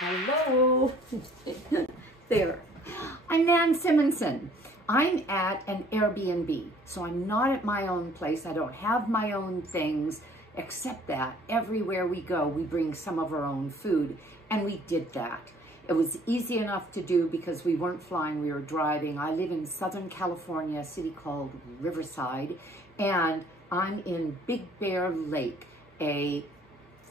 Hello. There. I'm Nan Simonson. I'm at an Airbnb, so I'm not at my own place. I don't have my own things, except that everywhere we go, we bring some of our own food, and we did that. It was easy enough to do because we weren't flying, we were driving. I live in Southern California, a city called Riverside, and I'm in Big Bear Lake, a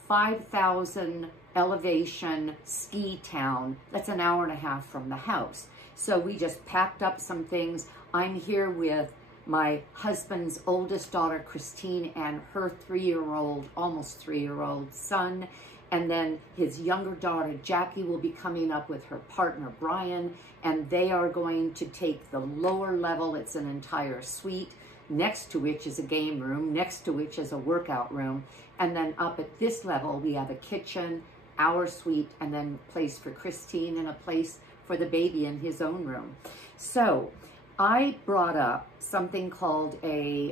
5,000 elevation ski town that's an hour and a half from the house. So we just packed up some things. I'm here with my husband's oldest daughter, Christine, and her 3-year-old, almost 3-year-old son. And then his younger daughter, Jackie, will be coming up with her partner, Brian, and they are going to take the lower level. It's an entire suite, next to which is a game room, next to which is a workout room. And then up at this level, we have a kitchen, our suite, and then a place for Christine and a place for the baby in his own room. So I brought up something called a,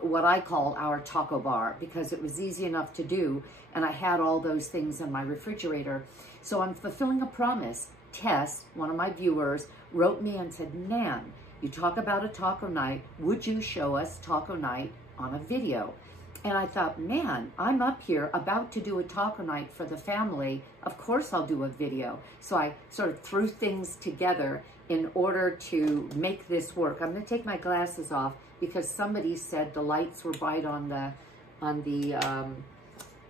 what I call our taco bar, because it was easy enough to do, and I had all those things in my refrigerator. So I'm fulfilling a promise. Tess, one of my viewers, wrote me and said, Nan, you talk about a taco night. Would you show us taco night on a video? And I thought, man, I'm up here about to do a taco night for the family. Of course I'll do a video. So I sort of threw things together in order to make this work. I'm gonna take my glasses off because somebody said the lights were bright on the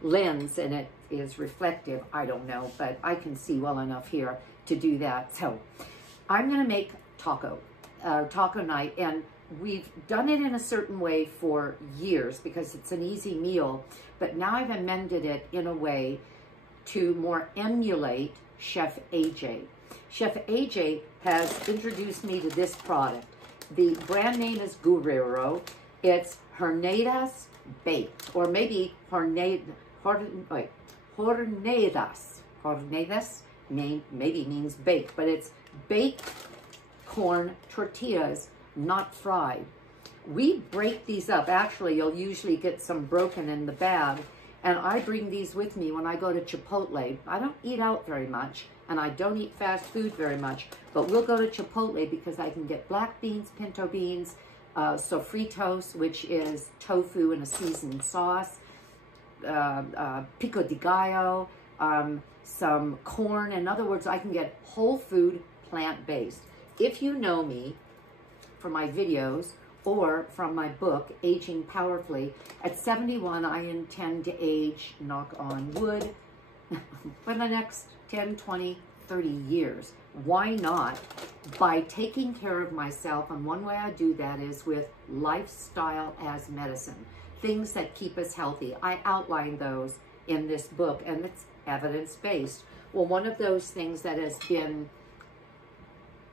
lens and it is reflective. I don't know, but I can see well enough here to do that. So I'm gonna make taco night, and we've done it in a certain way for years because it's an easy meal, but now I've amended it in a way to more emulate Chef AJ. Chef AJ has introduced me to this product. The brand name is Guerrero. It's Horneadas baked, or maybe Horneadas. Horneadas maybe means baked, but it's baked corn tortillas, not fried. We break these up. Actually, you'll usually get some broken in the bag, and I bring these with me when I go to Chipotle. I don't eat out very much, and I don't eat fast food very much, but we'll go to Chipotle because I can get black beans, pinto beans, sofritos, which is tofu in a seasoned sauce, pico de gallo, some corn. In other words, I can get whole food, plant-based. If you know me from my videos or from my book, Aging Powerfully, at 71, I intend to age, knock on wood, for the next 10, 20, 30 years. Why not? By taking care of myself, and one way I do that is with lifestyle as medicine, things that keep us healthy. I outline those in this book, and it's evidence-based. Well, one of those things that has been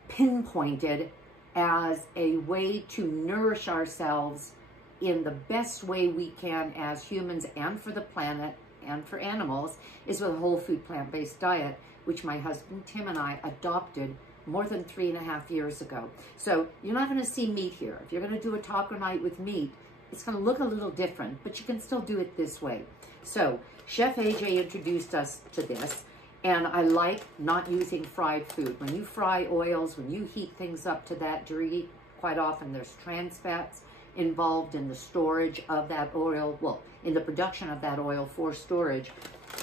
pinpointed as a way to nourish ourselves in the best way we can as humans and for the planet and for animals is with a whole food plant-based diet, which my husband Tim and I adopted more than 3.5 years ago. So you're not going to see meat here. If you're going to do a taco night with meat, it's going to look a little different, but you can still do it this way. So Chef AJ introduced us to this. And I like not using fried food. When you fry oils, when you heat things up to that degree, quite often there's trans fats involved in the storage of that oil, well, in the production of that oil for storage.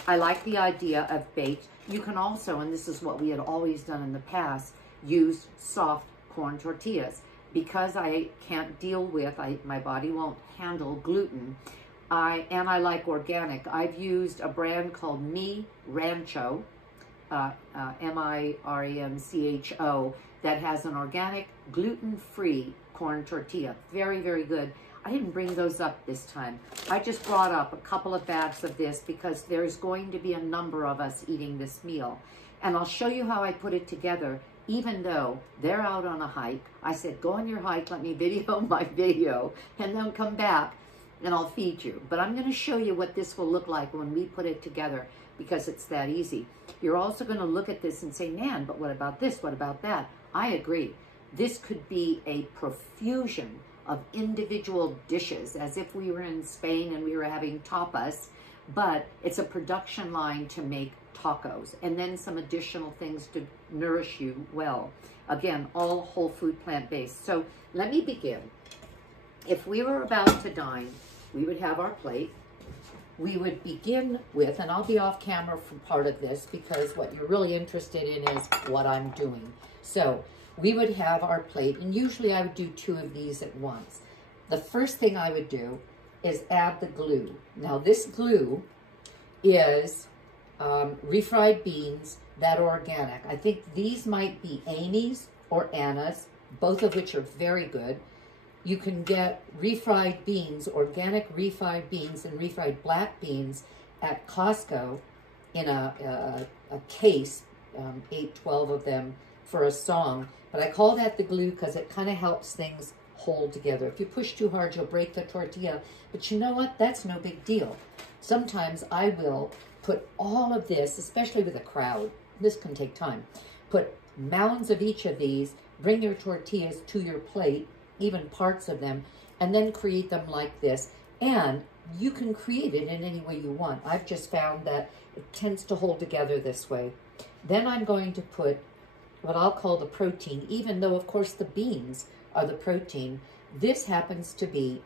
I like the idea of baked. You can also, and this is what we had always done in the past, use soft corn tortillas. Because I can't deal with, my body won't handle gluten, and I like organic. I've used a brand called Mi Rancho, M-I-R-A-N-C-H-O, that has an organic, gluten-free corn tortilla. Very, very good. I didn't bring those up this time. I just brought up a couple of bags of this because there's going to be a number of us eating this meal. And I'll show you how I put it together, even though they're out on a hike. I said, go on your hike, let me video my video, and then come back and I'll feed you. But I'm going to show you what this will look like when we put it together, because it's that easy. You're also going to look at this and say, Nan, but what about this? What about that? I agree. This could be a profusion of individual dishes, as if we were in Spain and we were having tapas, but it's a production line to make tacos, and then some additional things to nourish you well. Again, all whole food, plant-based. So let me begin. If we were about to dine, we would have our plate. We would begin with, and I'll be off camera for part of this because what you're really interested in is what I'm doing. So we would have our plate, and usually I would do 2 of these at once. The first thing I would do is add the glue. Now this glue is refried beans that are organic. I think these might be Amy's or Anna's, both of which are very good. You can get refried beans, organic refried beans and refried black beans at Costco in a case, 8, 12 of them for a song. But I call that the glue because it kind of helps things hold together. If you push too hard, you'll break the tortilla. But you know what? That's no big deal. Sometimes I will put all of this, especially with a crowd, this can take time, put mounds of each of these, bring your tortillas to your plate, even parts of them, and then create them like this. And you can create it in any way you want. I've just found that it tends to hold together this way. Then I'm going to put what I'll call the protein, even though, of course, the beans are the protein. This happens to be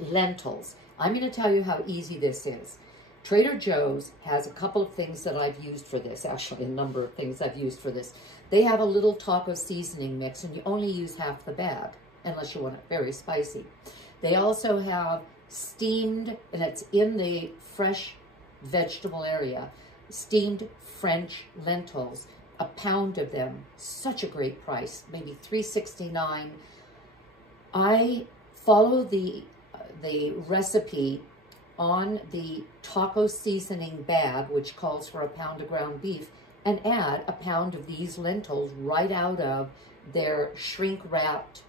lentils. I'm going to tell you how easy this is. Trader Joe's has a couple of things that I've used for this, actually a number of things I've used for this. They have a little taco seasoning mix, and you only use half the bag, unless you want it very spicy. They also have steamed, and it's in the fresh vegetable area, steamed French lentils, a pound of them, such a great price, maybe $3.69. I follow the recipe on the taco seasoning bag, which calls for a pound of ground beef, and add a pound of these lentils right out of their shrink-wrapped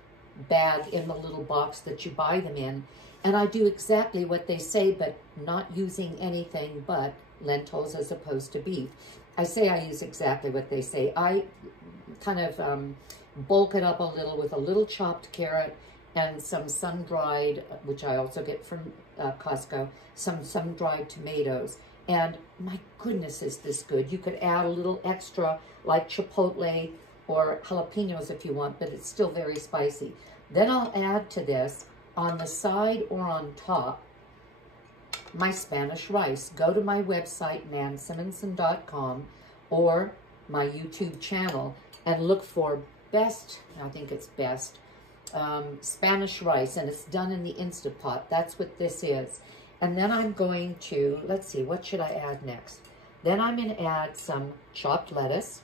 bag in the little box that you buy them in. And I do exactly what they say, but not using anything but lentils as opposed to beef. I say I use exactly what they say. I kind of bulk it up a little with a little chopped carrot and some sun-dried, which I also get from Costco, some sun-dried tomatoes. And my goodness, is this good. You could add a little extra like chipotle or jalapenos if you want, but it's still very spicy. Then I'll add to this on the side or on top my Spanish rice. Go to my website, nansimonson.com, or my YouTube channel and look for best, I think it's best, Spanish rice, and it's done in the Instant Pot. That's what this is. And then I'm going to, let's see, what should I add next? Then I'm going to add some chopped lettuce.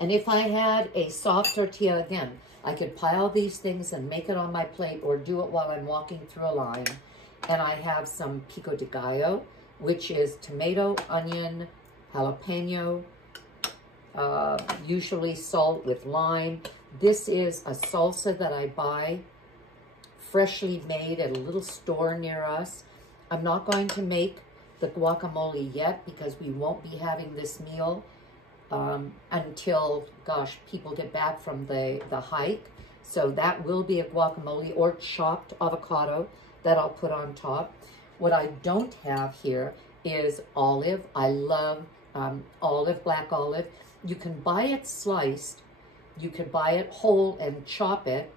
And if I had a soft tortilla, again, I could pile these things and make it on my plate or do it while I'm walking through a line. And I have some pico de gallo, which is tomato, onion, jalapeno, usually salt with lime. This is a salsa that I buy freshly made at a little store near us. I'm not going to make the guacamole yet because we won't be having this meal until, gosh, people get back from the hike. So that will be a guacamole or chopped avocado that I'll put on top. What I don't have here is olive. I love olive, black olive. You can buy it sliced. You could buy it whole and chop it.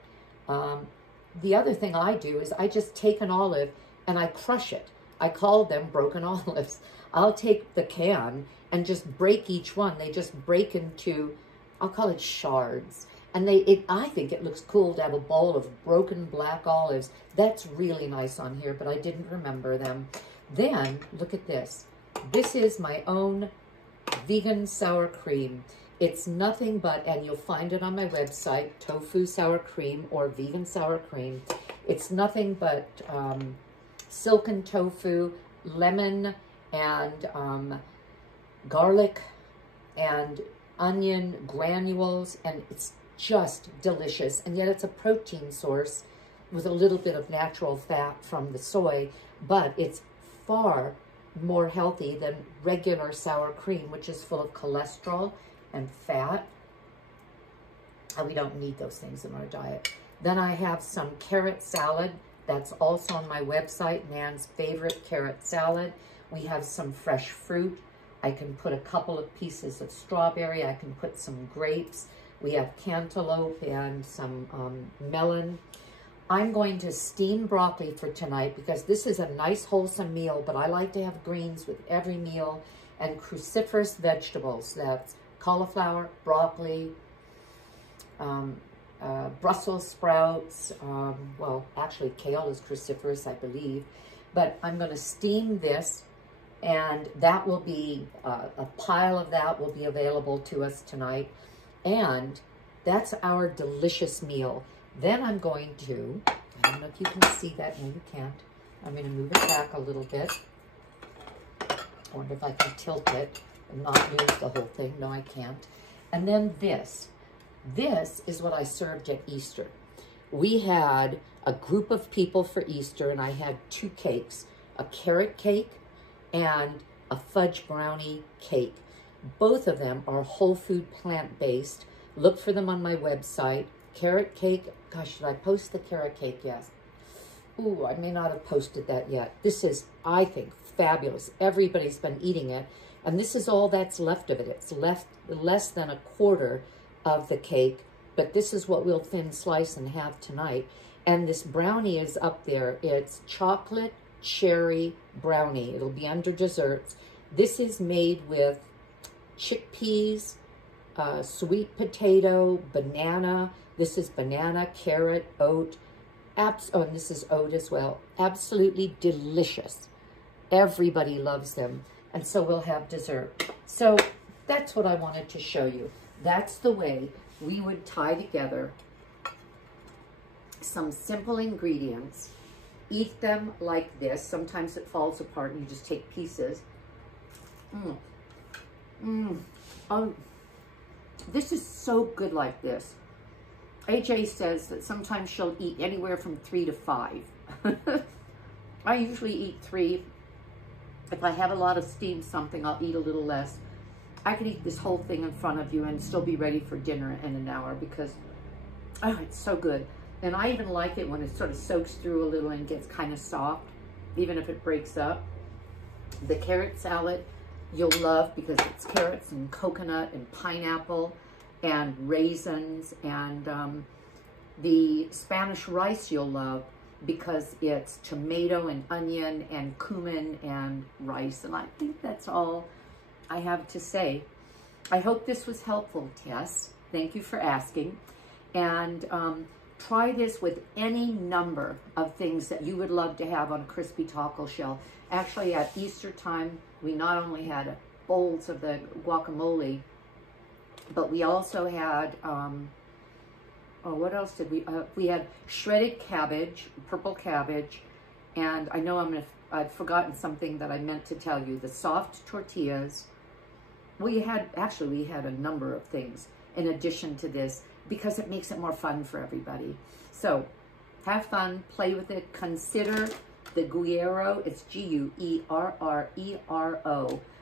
The other thing I do is I just take an olive and I crush it. I call them broken olives. I'll take the can and just break each one. They just break into, I'll call it shards. And I think it looks cool to have a bowl of broken black olives. That's really nice on here, but I didn't remember them. Then, look at this. This is my own vegan sour cream. It's nothing but, and you'll find it on my website, tofu sour cream or vegan sour cream. It's nothing but silken tofu, lemon, and garlic, and onion granules, and it's just delicious. And yet it's a protein source with a little bit of natural fat from the soy, but it's far more healthy than regular sour cream, which is full of cholesterol and fat. And we don't need those things in our diet. Then I have some carrot salad. That's also on my website, Nan's Favorite Carrot Salad, We have some fresh fruit. I can put a couple of pieces of strawberry. I can put some grapes. We have cantaloupe and some melon. I'm going to steam broccoli for tonight because this is a nice wholesome meal, but I like to have greens with every meal, and cruciferous vegetables. That's cauliflower, broccoli, Brussels sprouts. Well, actually kale is cruciferous, I believe. But I'm going to steam this, and that will be, a pile of that will be available to us tonight. And that's our delicious meal. Then I'm going to, I don't know if you can see that, no you can't. I'm going to move it back a little bit. I wonder if I can tilt it and not use the whole thing. No, I can't. And then this. This is what I served at Easter. We had a group of people for Easter, and I had 2 cakes, a carrot cake and a fudge brownie cake. Both of them are whole food plant-based. Look for them on my website. Carrot cake, gosh, should I post the carrot cake? Yes. Ooh, I may not have posted that yet. This is, I think, fabulous. Everybody's been eating it, and this is all that's left of it. It's left less than a quarter of the cake, but this is what we'll thin slice and have tonight. And this brownie is up there. It's chocolate cherry brownie. It'll be under desserts. This is made with chickpeas, sweet potato, banana. This is banana, carrot, oat. Oh, and this is oat as well. Absolutely delicious. Everybody loves them. And so we'll have dessert. So that's what I wanted to show you. That's the way we would tie together some simple ingredients, eat them like this. Sometimes it falls apart and you just take pieces. Oh, this is so good like this. AJ says that sometimes she'll eat anywhere from 3 to 5. I usually eat 3. If I have a lot of steamed something, I'll eat a little less. I could eat this whole thing in front of you and still be ready for dinner in an hour because, oh, it's so good. And I even like it when it sort of soaks through a little and gets kind of soft, even if it breaks up. The carrot salad you'll love because it's carrots and coconut and pineapple and raisins, and the Spanish rice you'll love because it's tomato and onion and cumin and rice. And I think that's all I have to say. I hope this was helpful, Tess. Thank you for asking. And try this with any number of things that you would love to have on a crispy taco shell. Actually, at Easter time, we not only had bowls of the guacamole, but we also had, oh, what else did we, we had shredded cabbage, purple cabbage, and I know I've forgotten something that I meant to tell you, the soft tortillas. We had a number of things in addition to this because it makes it more fun for everybody. So have fun, play with it, consider the Guerrero. It's Guerrero.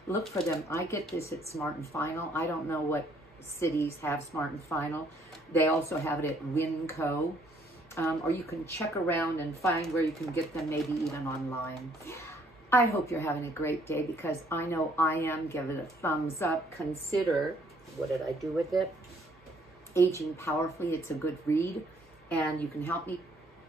Look for them. I get this at Smart and Final. I don't know what cities have Smart and Final. They also have it at Winco. Or you can check around and find where you can get them, maybe even online. I hope you're having a great day because I know I am. Give it a thumbs up. Consider, what did I do with it? Aging Powerfully. It's a good read, and you can help me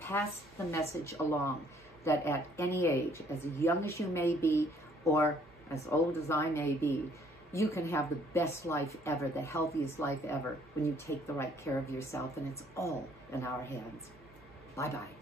pass the message along that at any age, as young as you may be or as old as I may be, you can have the best life ever, the healthiest life ever when you take the right care of yourself, and it's all in our hands. Bye-bye.